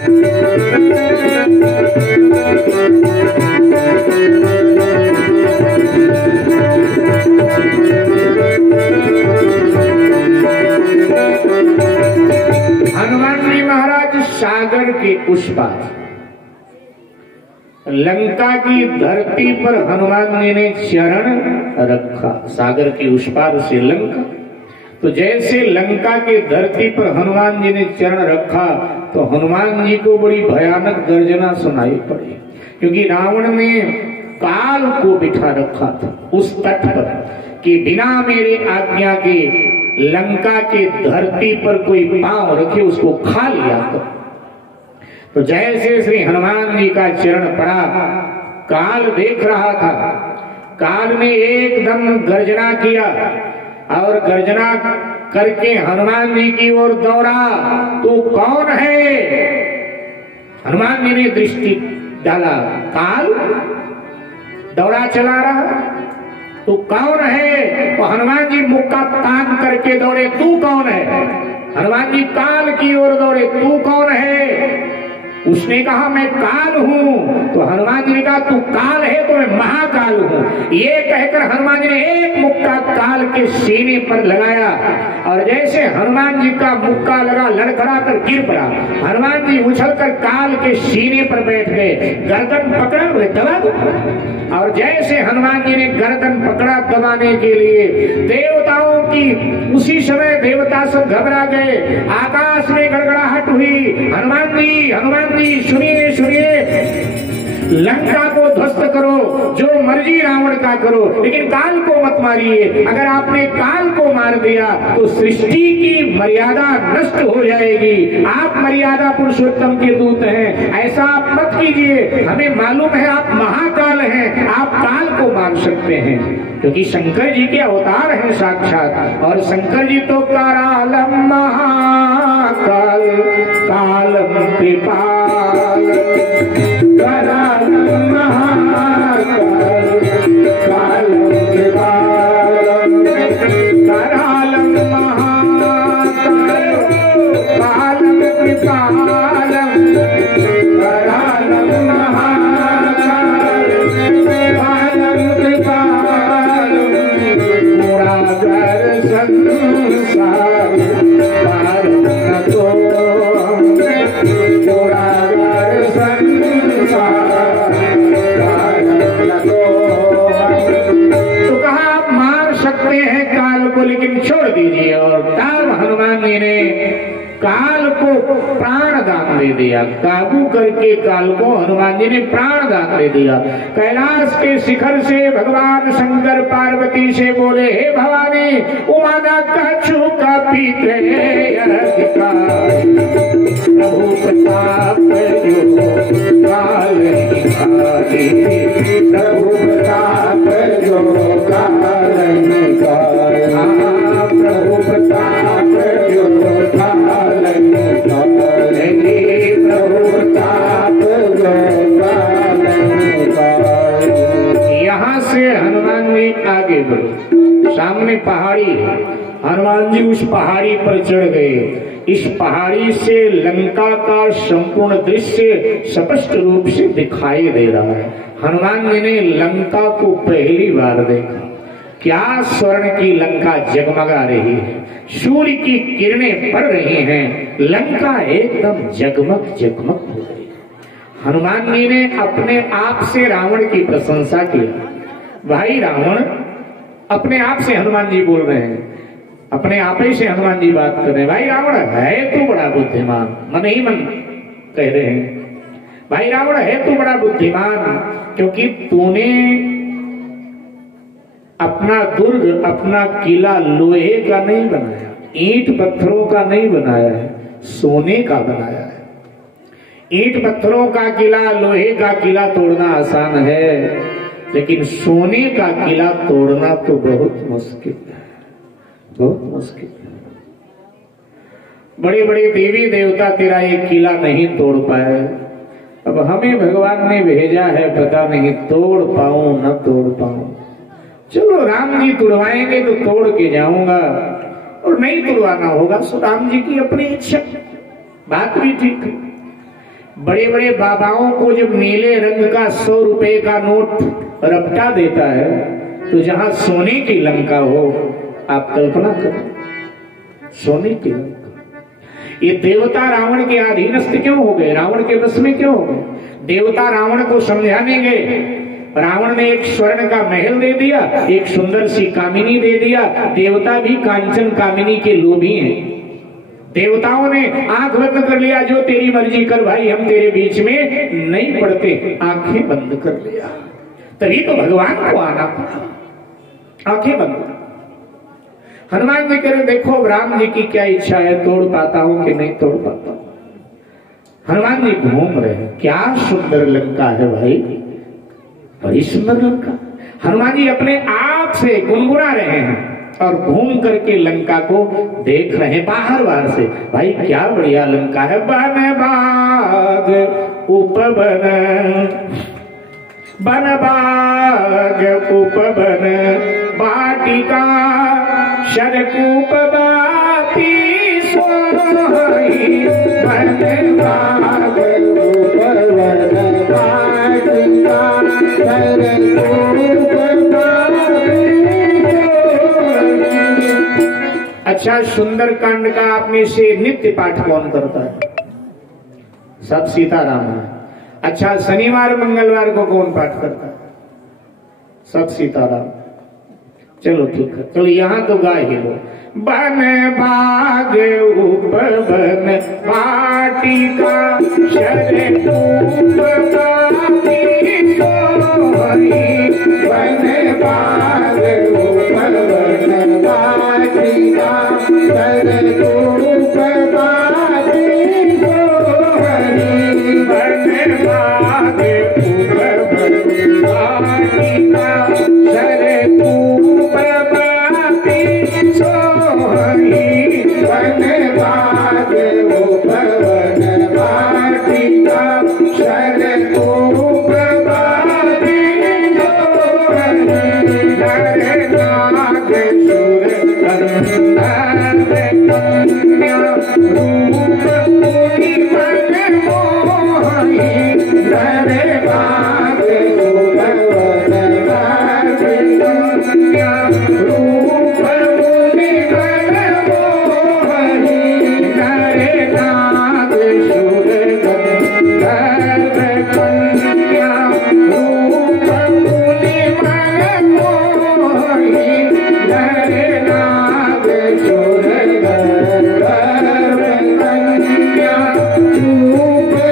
हनुमान जी महाराज सागर के उस पार लंका की धरती पर हनुमान जी ने चरण रखा। सागर के उस पार से लंका, तो जैसे लंका के धरती पर हनुमान जी ने चरण रखा तो हनुमान जी को बड़ी भयानक गर्जना सुनाई पड़ी, क्योंकि रावण ने काल को बिठा रखा था उस तट पर कि बिना मेरे आज्ञा के लंका के धरती पर कोई पांव रखे उसको खा लिया। तो जैसे श्री हनुमान जी का चरण पड़ा, काल देख रहा था, काल ने एकदम गर्जना किया और गर्जना करके हनुमान जी की ओर दौड़ा। तो कौन है? हनुमान जी ने दृष्टि डाला, काल दौड़ा चला रहा, तो कौन है? तो हनुमान जी मुक्का तान करके दौड़े, तू कौन है? हनुमान जी काल की ओर दौड़े, तू कौन है? उसने कहा मैं काल हूं। तो हनुमान जी ने कहा तू काल है तो मैं महाकाल हूं। ये कहकर हनुमान जी ने एक मुक्का काल के सीने पर लगाया और जैसे हनुमान जी का मुक्का लगा लड़खड़ा कर गिर पड़ा। हनुमान जी उछलकर काल के सीने पर बैठ गए, गर्दन पकड़ा हुए दबा दो। और जैसे हनुमान जी ने गर्दन पकड़ा दबाने के लिए, देवताओं की उसी समय देवता सब घबरा गए, आकाश में गड़गड़ाहट हुई। हनुमान जी सुनिए सुनिए, लंका को ध्वस्त करो, जो मर्जी रावण का करो, लेकिन काल को मत मारिए। अगर आपने काल को मार दिया तो सृष्टि की मर्यादा नष्ट हो जाएगी। आप मर्यादा पुरुषोत्तम के दूत हैं, ऐसा आप मत कीजिए। हमें मालूम है आप महाकाल हैं, आप काल को मार सकते हैं, क्योंकि शंकर जी के अवतार हैं साक्षात। और शंकर जी तो करालम महाकाल कालम कृपाल, करालम महाकाल कालम कृपाल, करालम महाकाल कालम कृपाल, करालम महाकाल कालम कृपाल, मुरागर संसार पार न तो, मुरागर संसार पार न तो। तो कहा आप मार सकते हैं काल को, लेकिन छोड़ दीजिए। और तब हनुमान जी ने काल को प्राण दान दे दिया, काबू करके काल को हनुमान जी ने प्राण दान दे दिया। कैलाश के शिखर से भगवान शंकर पार्वती से बोले, हे भवानी उमाना कछु कपी प्रभु प्रताप जो काल निकाले, प्रभु प्रताप जो काल निकाले, प्रभु प्रताप जो काल निकाले, प्रभु प्रताप जो काल निकाले। यहाँ से हनुमान जी आगे बढ़े, सामने पहाड़ी, हनुमान जी उस पहाड़ी पर चढ़ गए। इस पहाड़ी से लंका का संपूर्ण दृश्य स्पष्ट रूप से दिखाई दे रहा है। हनुमान जी ने लंका को पहली बार देखा। क्या स्वर्ण की लंका जगमगा रही है, सूर्य की किरणें पड़ रही हैं, लंका एकदम जगमग जगमग हो रही है। हनुमान जी ने अपने आप से रावण की प्रशंसा की। भाई रावण अपने आप से हनुमान जी बोल रहे हैं, अपने आप ही से हनुमान जी बात कर रहे हैं। भाई रावण है तू बड़ा बुद्धिमान, मन ही मन कह रहे हैं, भाई रावण है तू बड़ा बुद्धिमान, क्योंकि तूने अपना दुर्ग, अपना किला लोहे का नहीं बनाया, ईंट पत्थरों का नहीं बनाया है, सोने का बनाया है। ईंट पत्थरों का किला, लोहे का किला तोड़ना आसान है, लेकिन सोने का किला तोड़ना तो बहुत मुश्किल है, बहुत मुश्किल है। बड़े बड़े देवी देवता तेरा ये किला नहीं तोड़ पाए, अब हमें भगवान ने भेजा है, पता नहीं तोड़ पाऊं न तोड़ पाऊं। चलो राम जी तुड़वाएंगे तो तोड़ के जाऊंगा, और नहीं तुड़वाना होगा सो राम जी की अपनी इच्छा। बात भी ठीक है। बड़े बड़े बाबाओं को जब नीले रंग का 100 रुपए का नोट रपटा देता है तो जहां सोने की लंका हो, आप कल्पना करें, सोने की लंका। ये देवता रावण के अधीनस्थ क्यों हो गए, रावण के बस में क्यों हो गए? देवता रावण को समझाने गए, रावण ने एक स्वर्ण का महल दे दिया, एक सुंदर सी कामिनी दे दिया। देवता भी कांचन कामिनी के लोभी हैं। देवताओं ने आंख बंद कर लिया, जो तेरी मर्जी कर भाई, हम तेरे बीच में नहीं पड़ते। आंखें बंद कर लिया, तभी तो भगवान को आना पड़ा। आंखें बंद। हनुमान जी कह रहे देखो राम जी की क्या इच्छा है, तोड़ पाता हूं कि नहीं तोड़ पाता हूं। हनुमान जी घूम रहे हैं, क्या सुंदर लंका है भाई, बड़ी सुंदर लंका। हनुमान जी अपने आप से गुनगुना रहे हैं और घूम करके लंका को देख रहे हैं बाहर बाहर से। भाई क्या बढ़िया लंका है, बन बाग उपवन, बन बाग उपवन वाटिका, शरकूप बाती सोई, बन बाग उपवन वाटिका, शरकूप बाती। अच्छा, सुंदरकांड का आपने से नित्य पाठ कौन करता है? सब सीताराम है। अच्छा, शनिवार मंगलवार को कौन पाठ करता है? सब सीताराम। चलो ठीक है, चलो यहाँ तो गा ही लो। बन बाग उपवन वाटिका, शरकूप बाती सोई, बन बाग उपवन वाटिका, शरकूप बाती सोई, बन बाग उपवन वाटिका, शरकूप बाती सोई, बन बाग उपवन वाटिका, शरकूप बाती सोई, नरनाग सुर गंधर्व कन्या, रूप पूरी मन मोही, नरनाग उपवन वाटिका, रूप पूरी मन मोही, नरनाग सुर गंधर्व कन्या, रूप पूरी मन मोही, नरनाग सुर गंधर्व कन्या, रूप पूरी मन मोही।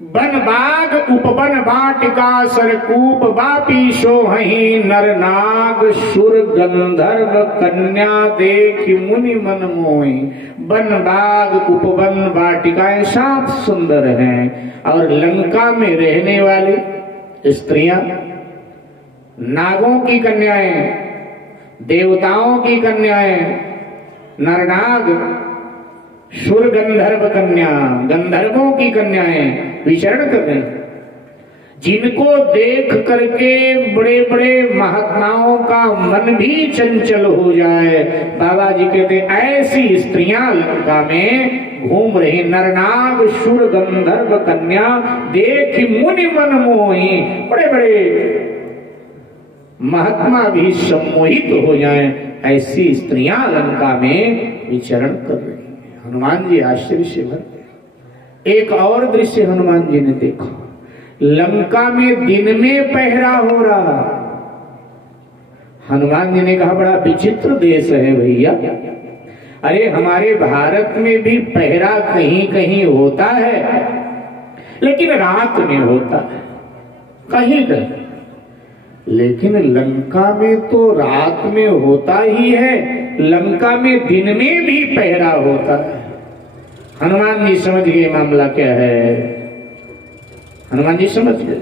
बन बाग उपवन वाटिका, शरकूप बापी सोहहि, नरनाग सुर गंधर्व कन्या, देख मुनि मन मोहि। बन बाग उपवन वाटिकाएं सात सुंदर हैं, और लंका में रहने वाली स्त्रियां, नागों की कन्याएं, देवताओं की कन्याएं, नरनाग, सुर गंधर्व कन्या, गंधर्वों की कन्याएं विचरण कर रही, जिनको देख करके बड़े बड़े महात्माओं का मन भी चंचल हो जाए। बाबा जी कहते ऐसी स्त्रियां लंका में घूम रही, नरनाग सुर गंधर्व कन्या, देख मुनि मन मोही, बड़े बड़े महात्मा भी सम्मोहित हो जाएं, ऐसी स्त्रियां लंका में विचरण कर रही। हनुमान जी आश्चर्य से भर गए। एक और दृश्य हनुमान जी ने देखा, लंका में दिन में पहरा हो रहा। हनुमान जी ने कहा बड़ा विचित्र देश है भैया, अरे हमारे भारत में भी पहरा कहीं कहीं होता है, लेकिन रात में होता है कहीं कहीं, लेकिन लंका में तो रात में होता ही है, लंका में दिन में भी पहरा होता है। हनुमान जी समझ गए मामला क्या है। हनुमान जी समझ गए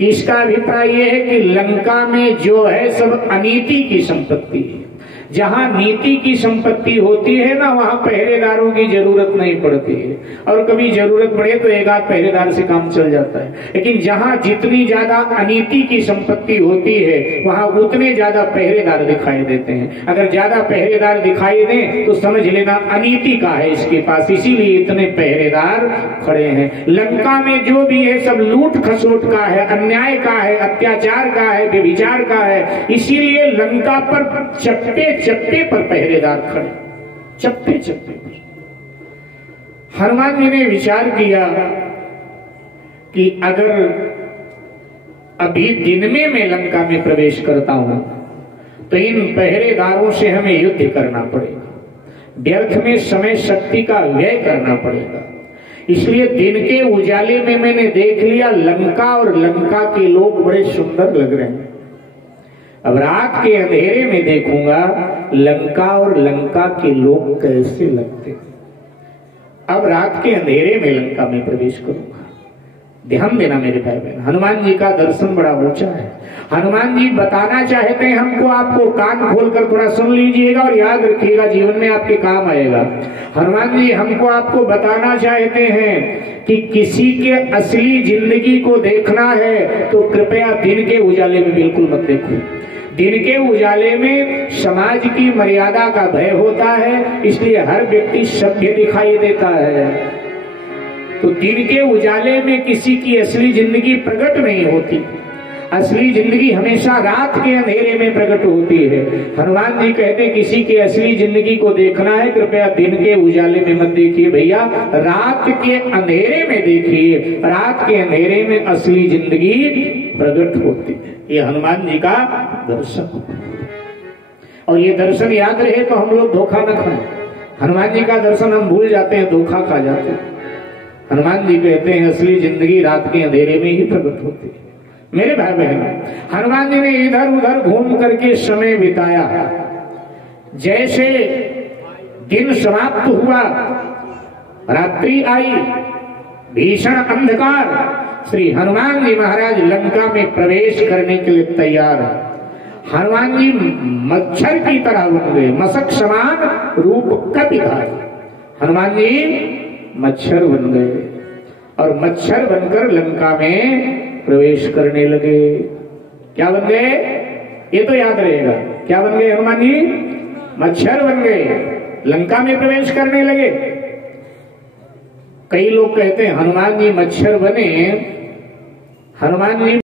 कि इसका अभिप्राय यह है कि लंका में जो है सब अनीति की संपत्ति है। जहां नीति की संपत्ति होती है ना, वहां पहरेदारों की जरूरत नहीं पड़ती है, और कभी जरूरत पड़े तो एक आध पहरेदार से काम चल जाता है। लेकिन जहां जितनी ज्यादा अनीति की संपत्ति होती है वहां उतने ज्यादा पहरेदार दिखाई देते हैं। अगर ज्यादा पहरेदार दिखाई दें तो समझ लेना अनीति का है इसके पास, इसीलिए इतने पहरेदार खड़े हैं। लंका में जो भी है सब लूट खसोट का है, अन्याय का है, अत्याचार का है, व्यभिचार का है। इसीलिए लंका पर चप्पे चप्पे पर पहरेदार खड़े, चप्पे चप्पे पर। हनुमान जी ने विचार किया कि अगर अभी दिन में मैं लंका में प्रवेश करता हूं तो इन पहरेदारों से हमें युद्ध करना पड़ेगा, व्यर्थ में समय शक्ति का व्यय करना पड़ेगा। इसलिए दिन के उजाले में मैंने देख लिया लंका और लंका के लोग बड़े सुंदर लग रहे हैं। अब रात के अंधेरे में देखूंगा लंका और लंका के लोग कैसे लगते। अब रात के अंधेरे में लंका में प्रवेश करूंगा। ध्यान देना मेरे भाई बहन, हनुमान जी का दर्शन बड़ा ऊंचा है। हनुमान जी बताना चाहते हैं हमको, आपको कान खोलकर थोड़ा सुन लीजिएगा और याद रखिएगा, जीवन में आपके काम आएगा। हनुमान जी हमको आपको बताना चाहते हैं कि किसी के असली जिंदगी को देखना है तो कृपया दिन के उजाले में बिल्कुल मत देखो। दिन के उजाले में समाज की मर्यादा का भय होता है, इसलिए हर व्यक्ति सभ्य दिखाई देता है। तो दिन के उजाले में किसी की असली जिंदगी प्रकट नहीं होती, असली जिंदगी हमेशा रात के अंधेरे में प्रकट होती है। हनुमान जी कहते हैं किसी की असली जिंदगी को देखना है कृपया दिन के उजाले में मत देखिए भैया, रात के अंधेरे में देखिए। रात के अंधेरे में असली जिंदगी प्रकट होती है। ये हनुमान जी का दर्शन, और ये दर्शन याद रहे तो हम लोग धोखा न खाएं। हनुमान जी का दर्शन हम भूल जाते हैं, धोखा खा जाते हैं। हनुमान जी कहते हैं असली जिंदगी रात के अंधेरे में ही प्रकट होती है। मेरे भाई बहन, हनुमान जी ने इधर उधर घूम करके समय बिताया। जैसे दिन समाप्त हुआ, रात्रि आई, भीषण अंधकार, श्री हनुमान जी महाराज लंका में प्रवेश करने के लिए तैयार है। हनुमान जी मच्छर की तरह बन गए, मशक समान रूप कपिधारी। हनुमान जी मच्छर बन गए और मच्छर बनकर लंका में प्रवेश करने लगे। क्या बन गए ये तो याद रहेगा, क्या बन गए हनुमान जी? मच्छर बन गए, लंका में प्रवेश करने लगे। कई लोग कहते हैं हनुमान जी मच्छर बने, हनुमान जी